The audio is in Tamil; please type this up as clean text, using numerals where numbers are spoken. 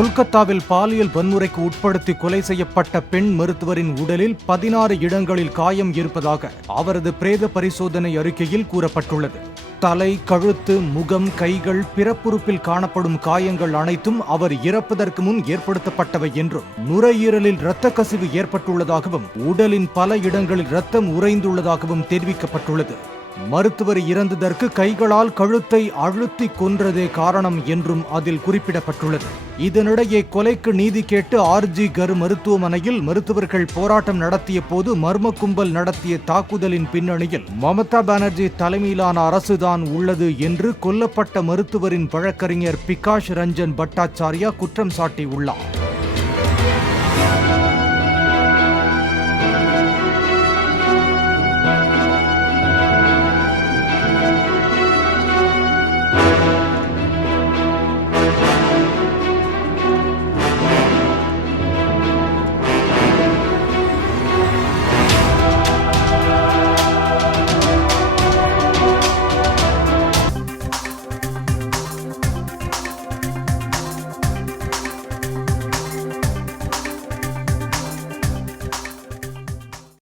கொல்கத்தாவில் பாலியல் வன்முறைக்கு உட்படுத்தி கொலை செய்யப்பட்ட பெண் மருத்துவரின் உடலில் 16 இடங்களில் காயம் இருப்பதாக அவரது பிரேத பரிசோதனை அறிக்கையில் கூறப்பட்டுள்ளது. தலை, கழுத்து, முகம், கைகள், பிறப்புறுப்பில் காணப்படும் காயங்கள் அனைத்தும் அவர் இறப்பதற்கு முன் ஏற்படுத்தப்பட்டவை என்றும், நுரையீரலில் இரத்த கசிவு ஏற்பட்டுள்ளதாகவும் உடலின் பல இடங்களில் இரத்தம் உறைந்துள்ளதாகவும் தெரிவிக்கப்பட்டுள்ளது. மருத்துவர் இறந்ததற்கு கைகளால் கழுத்தை அழுத்தி கொன்றதே காரணம் என்றும் அதில் குறிப்பிடப்பட்டுள்ளது. இதனிடையே கொலைக்கு நீதி கேட்டு ஆர்ஜி கர் மருத்துவமனையில் மருத்துவர்கள் போராட்டம் நடத்திய போது மர்ம கும்பல் நடத்திய தாக்குதலின் பின்னணியில் மமதா பானர்ஜி தலைமையிலான அரசுதான் உள்ளது என்று கொல்லப்பட்ட மருத்துவரின் வழக்கறிஞர் பிகாஷ் ரஞ்சன் பட்டாச்சார்யா குற்றம் சாட்டியுள்ளார்.